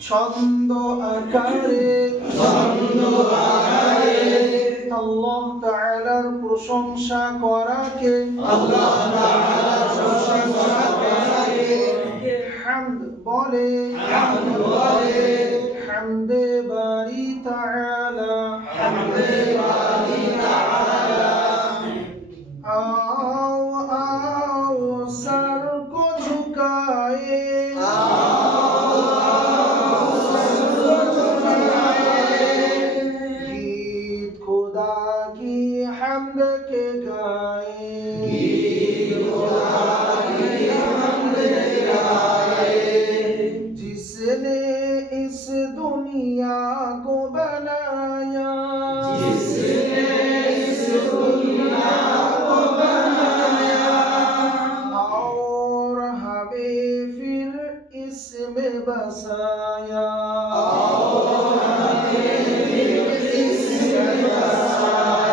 ছন্দ আকারে ছন্দ আকারে আল্লাহ তাআলার প্রশংসা করাকে আল্লাহ তাআলার প্রশংসা করাকে হামদ বলে। حمد کے گائیں جس نے اس دنیا کو بنایا جس نے اور ہمیں پھر اس میں بسایا۔ اور اس میں بسایا۔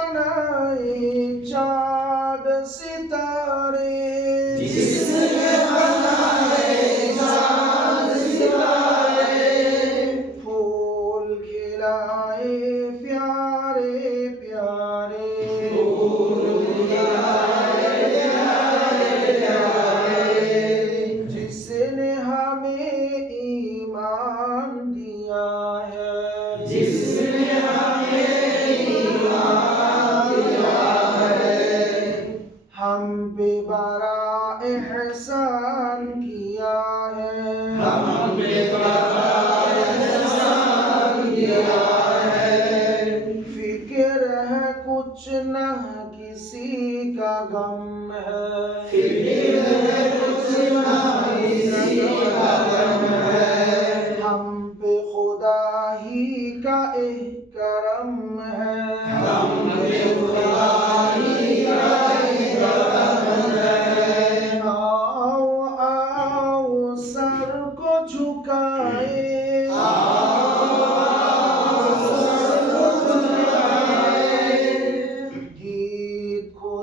بنائی چاند ستارے۔ جس پھول کھلائے پیارے پیارے۔ پیارے جس نے ہمیں ایمان دیا ہے۔ جس نے ہمیں ایمان ہم پہ بڑا احسان کیا ہے۔ ہم پہ بڑا احسان کیا ہے۔ فکر ہے کچھ نہ کسی کا غم ہے۔ فکر ہے کچھ نہ کسی کا غم ہے۔ ہم پہ خدا ہی کا احکرم ہے۔